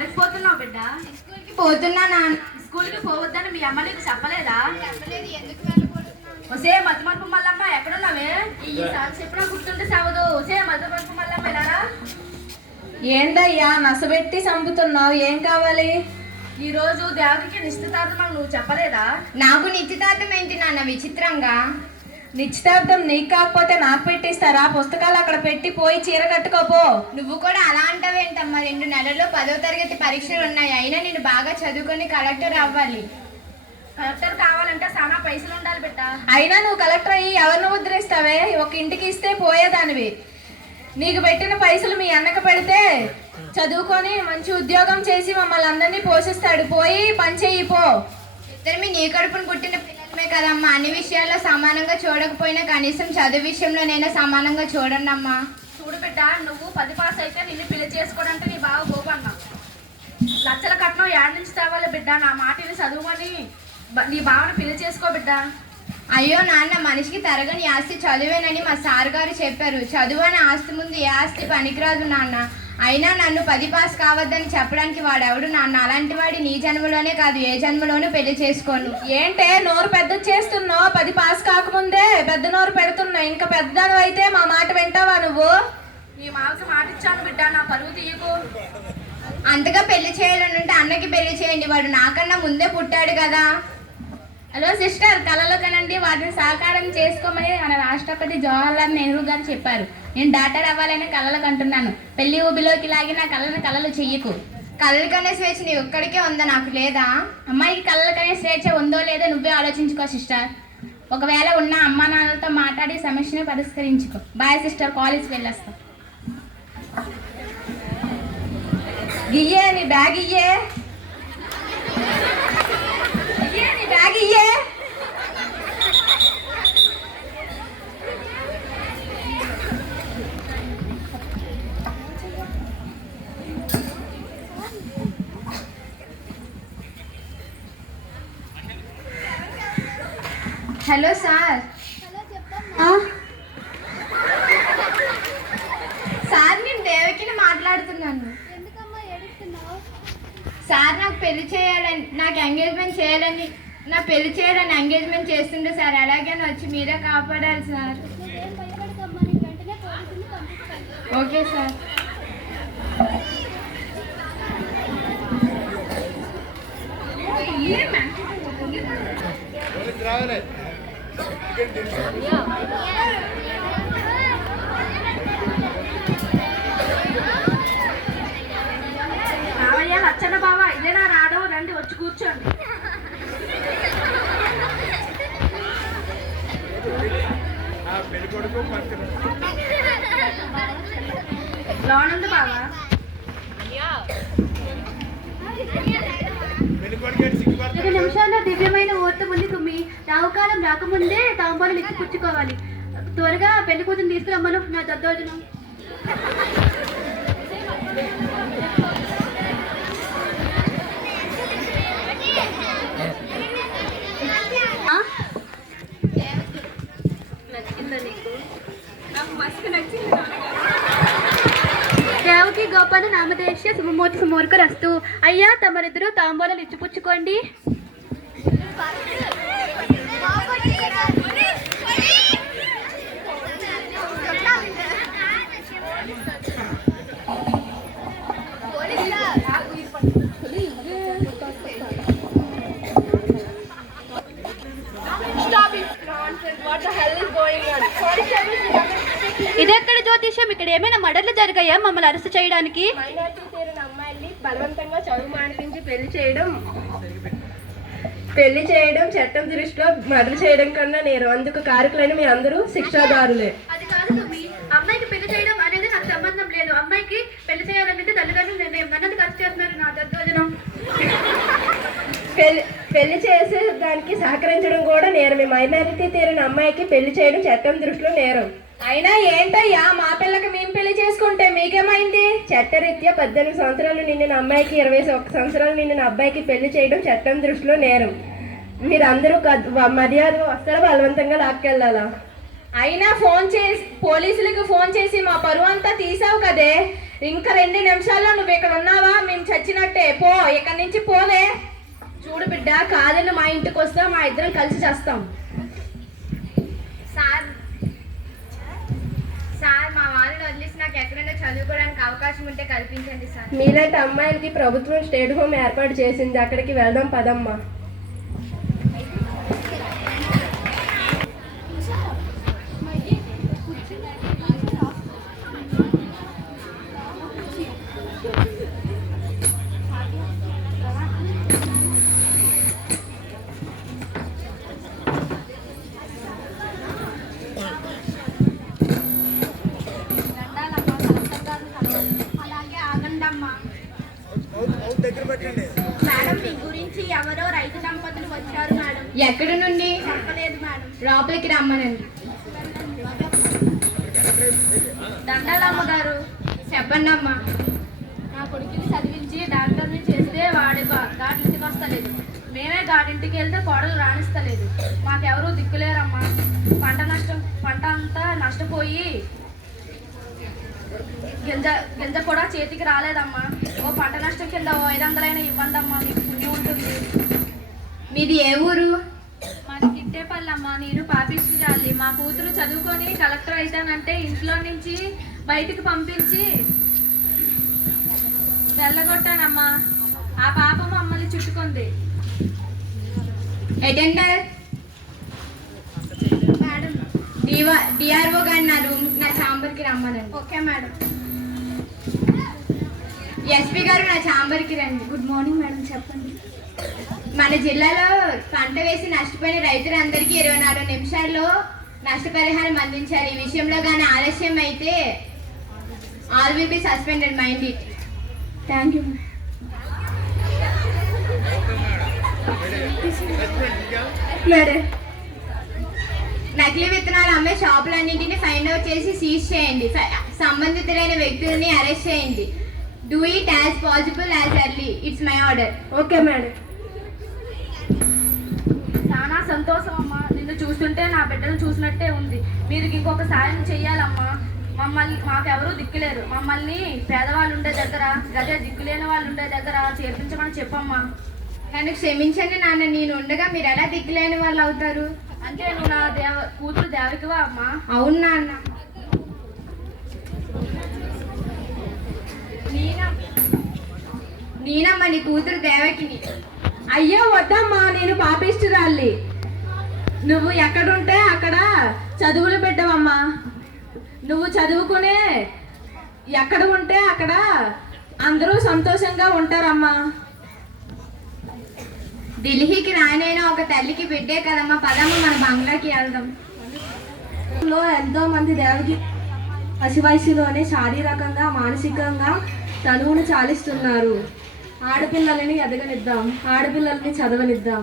ఎక్కడికి పోతున్నావు బిడ్డ? స్కూల్కి పోతున్నా నాన్న. స్కూల్కి పోవద్దని మీ అమ్మ నీకు చెప్పలేదా? చెప్పలేదు. ఎందుకు వెళ్ళకూడదు? ఒసే మధుమర్పు మల్లమ్మ ఎక్కడున్నావే? ఈసారి చెప్పినా గుర్తుంటే సావదు. ఒసే మధుమర్పు మల్లమ్మ ఎలారా? ఏంటయ్యా నసబెట్టి చంపుతున్నావు? ఏం కావాలి? ఈ రోజు దేవకి నిశ్చితార్థం నువ్వు చెప్పలేదా? నాకు నిశ్చితార్థం ఏంటి నాన్న విచిత్రంగా? నిశ్చితార్థం నీకు కాకపోతే నాకు పెట్టిస్తారా? పుస్తకాలు అక్కడ పెట్టి పోయి చీర కట్టుకోపో. నువ్వు కూడా అలా అంటావేంటమ్మా? 2 నెలల్లో 10వ తరగతి పరీక్షలు ఉన్నాయి. అయినా నేను బాగా చదువుకొని కలెక్టర్ అవ్వాలి. కలెక్టర్ కావాలంటే చాలా పైసలు ఉండాలి బిడ్డ. అయినా నువ్వు కలెక్టర్ అయ్యి ఎవరిని ఉద్ధరిస్తావే? ఒక ఇంటికి ఇస్తే పోయేదానివి. నీకు పెట్టిన పైసలు మీ అన్నకు పెడితే చదువుకొని మంచి ఉద్యోగం చేసి మమ్మల్ని అందరినీ పోషిస్తాడు. పోయి పని చెయ్యి పో. ఇద్దరు నీ కడుపును పుట్టిన పిల్లలమే కదమ్మా. అన్ని విషయాల్లో సమానంగా చూడకపోయినా కనీసం చదువు విషయంలోనైనా సమానంగా చూడండి అమ్మా. చూడు బిడ్డ, నువ్వు 10 పాస్ అయితే నిన్ను పెళ్లి చేసుకోవడానికి నీ బావ గోపన్న లక్షల కట్నం ఏడు నుంచి తేవాలి బిడ్డ. నా మాటని చదువుమని నీ బావని పెళ్లి చేసుకో బిడ్డ. అయ్యో నాన్న, మనిషికి తరగని ఆస్తి చదువేనని మా సార్ గారు చెప్పారు. చదువు అనే ఆస్తి ముందు ఏ ఆస్తి పనికిరాదు నాన్న. అయినా నన్ను 10 పాస్ కావద్దని చెప్పడానికి వాడెవడు నాన్న? అలాంటి వాడి నీ జన్మలోనే కాదు ఏ జన్మలోనూ పెళ్లి చేసుకోను. ఏంటే నోరు పెద్ద చేస్తున్నావు? 10 పాస్ కాకముందే పెద్ద నోరు పెడుతున్నా. ఇంకా పెద్దను అయితే మా మాట వింటావా నువ్వు? నీ మావకి మాట ఇచ్చాను బిడ్డ, నా పరువు తీయకు. అంతగా పెళ్లి చేయాలనుంటే అన్నకి పెళ్లి చేయండి. వాడు నాకన్నా ముందే పుట్టాడు కదా. హలో సిస్టర్, కళలు కనండి, వాటిని సాకారం చేసుకోమని మన రాష్ట్రపతి జవహర్లాల్ నెహ్రూ గారు చెప్పారు. నేను డాక్టర్ అవ్వాలని కళలు కంటున్నాను. పెళ్లి ఊబిలోకి లాగి నా కళలు చెయ్యకు. కళలు కనే స్వేచ్ఛ నీ ఒక్కడికే ఉందా? నాకు లేదా? అమ్మాయికి కళలు కనే స్వేచ్ఛ ఉందో లేదో నువ్వే ఆలోచించుకో సిస్టర్. ఒకవేళ ఉన్న అమ్మా నాన్నలతో మాట్లాడి సమస్యను పరిష్కరించుకో. బాయ్ సిస్టర్, కాలేజ్కి వెళ్ళొస్తా. గియ్యే నీ బ్యాగ్ ఇయ్యే. నీ బ్యాగ్ ఇయ్యే. Hello sir. సార్, నేను దేవకిని మాట్లాడుతున్నాను. సార్, నాకు పెళ్లి చేయాలని, నాకు ఎంగేజ్మెంట్ చేయాలని, నా పెళ్లి చేయాలని ఎంగేజ్మెంట్ చేస్తుండే సార్. అలాగని వచ్చి మీరే కాపాడాలి సార్. Okay sir. రావయ్యా లచ్చన్న బావ, ఇదేనా రాడో? రండి వచ్చి కూర్చోండి. లోనుంది బావా. 2 నిమిషాల్లో దివ్యమైన ముహూర్తం ఉంది కుమ్మి. రావుకాలం రాకముందే తాంబూలం ఇచ్చి పుచ్చుకోవాలి. త్వరగా పెళ్లి కూతురు తీసుకురమ్మను నా దద్దోజనం. దేవకి గోపాల నామదేశ్య శుభమూర్తి సుమూర్ఖరస్తు. అయ్యా, తమరిద్దరూ తాంబూలాలు ఇచ్చిపుచ్చుకోండి. ఇదెక్కడ జ్యోతిష్యం? ఇక్కడ ఏమైనా మర్డర్లు జరిగాయా మమ్మల్ని అరెస్ట్ చేయడానికి? మైనారిటీ చేరిన అమ్మాయిల్ని బలవంతంగా చదువు మానిపించి పెళ్లి చేయడం చట్టం దృష్టిలో మర్డర్ చేయడం కన్నా నేరం. అందుకు కారకులైన మీ అందరూ శిక్షాదారులే. అది కాదు తమ్మి, అమ్మాయికి పెళ్లి చేయడం అనేది నాకు సంబంధం లేదు. అమ్మాయికి పెళ్లి చేయాలంటే తల్లిదండ్రులు నిర్ణయం. నన్ను ఖర్చు చేస్తున్నారు నా దద్దోజనం. పెళ్లి చేసే దానికి సహకరించడం కూడా నేరమే. మైనారిటీ తీరిన అమ్మాయికి పెళ్లి చేయడం చట్టం దృష్టిలో నేరం. అయినా ఏంటయ్యా, మా పిల్లకి మేము పెళ్లి చేసుకుంటే మీకేమైంది? చట్టరీత్యా 18 సంవత్సరాలు నిండిన అమ్మాయికి 21 సంవత్సరాలు నిండిన అబ్బాయికి పెళ్లి చేయడం చట్టం దృష్టిలో నేరం. మీరందరూ మర్యాద వస్తారా బలవంతంగా లాక్కెళ్ళాలా? అయినా ఫోన్ చేసి పోలీసులకు ఫోన్ చేసి మా పరువు అంతా తీసావు కదే. ఇంకా 2 నిమిషాల్లో నువ్వు ఇక్కడ ఉన్నావా? మేము చచ్చినట్టే. పో, ఇక్కడి నుంచి పోలే. చూడు బిడ్డ, కాదని మా ఇంటికి వస్తే మా ఇద్దరం కలిసి చేస్తాం. సార్ మా వాళ్ళని వదిలేసి నాకు ఎక్కడైనా చదువుకోవడానికి అవకాశం ఉంటే కల్పించండి సార్. మీలాంటి అమ్మాయిలకి ప్రభుత్వం స్టేట్ హోమ్ ఏర్పాటు చేసింది, అక్కడికి వెళ్దాం పదమ్మా. అలాగే ఆగండమ్మా. మేడం, మీ గురించి ఎవరో రైతు దంపతులు వచ్చారు మేడం. ఎక్కడి నుండి? చెప్పలేదు మేడం. లోపలికి రమ్మనండి. దండాలమ్మ గారు. చెప్పండి అమ్మా. నా కొడుకుని చదివించి డాక్టర్ని చేస్తే వాడి గాడింటికి వస్తలేదు. మేమే గాడింటికి వెళ్తే కోడలు రాణిస్తలేదు. మాకెవరూ దిక్కులేరమ్మా. పంట అంతా నష్టపోయి గింజ కూడా చేతికి రాలేదమ్మా. ఓ పంట నష్టం కింద 500 ఇవ్వండి అమ్మా, మీకు పుణ్యం ఉంటుంది. మీది ఏ ఊరు? మాది గిట్టేపల్లమ్మా. నేను పాపిస్తుంది. మా కూతురు చదువుకొని కలెక్టర్ అయితానంటే ఇంట్లో నుంచి బయటికి పంపించి తెల్లగొట్టానమ్మా. ఆ పాపం మమ్మల్ని చుట్టుకుంది. Attender madam. డిఆర్ఓ గారు నా ఛాంబర్కి రమ్మనండి. Okay madam. ఎస్పీ గారు నా ఛాంబర్కి రండి. గుడ్ మార్నింగ్ మేడం, చెప్పండి. మన జిల్లాలో పంట వేసి నష్టపోయిన రైతులందరికీ 24 నిమిషాల్లో నష్టపరిహారం అందించాలి. ఈ విషయంలో కానీ ఆలస్యం అయితే all will be suspended. Mind it. Thank you. Madam, నకిలీ విత్తనాలు అమ్మే షాపులన్నింటినీ ఫైండ్ అవుట్ చేసి సీజ్ చేయండి. సంబంధితులైన వ్యక్తులని అరెస్ట్ చేయండి. Do it as possible as early. It's my order. Okay madam. చాలా సంతోషం అమ్మా. నిన్ను చూస్తుంటే నా బిడ్డను చూసినట్టే ఉంది. మీరు ఇంకొక సాయం చెయ్యాలమ్మా. మాకెవరూ దిక్కులేరు. మమ్మల్ని పేదవాళ్ళు ఉండే దగ్గర, గదే దిక్కులేని వాళ్ళు ఉండే దగ్గర చేర్పించమని చెప్పమ్మా. నన్ను క్షమించండి నాన్న. నేను ఉండగా మీరు ఎలా దిక్కులేని వాళ్ళు అవుతారు? అంటే నువ్వు నా కూతురు దేవకివా అమ్మా? అవును నాన్న. నేనమ్మా నీ కూతురు దేవకిని. అయ్యో వద్దమ్మా, నేను పాపిష్టిరాల్ని. నువ్వు ఎక్కడుంటే అక్కడ చదువులు పెట్టవమ్మా. నువ్వు చదువుకునే ఎక్కడ ఉంటే అక్కడ అందరూ సంతోషంగా ఉంటారమ్మా. ఢిల్లీకి రానైనా ఒక తల్లికి బిడ్డే కదమ్మా. పదమ్మ మన బంగ్లాకి వెళ్దాం. ఎంతో మంది దేవకి పసి వయసులోనే శారీరకంగా మానసికంగా తనువును చాలిస్తున్నారు. ఆడపిల్లలని ఎదగనిద్దాం, ఆడపిల్లల్ని చదవనిద్దాం.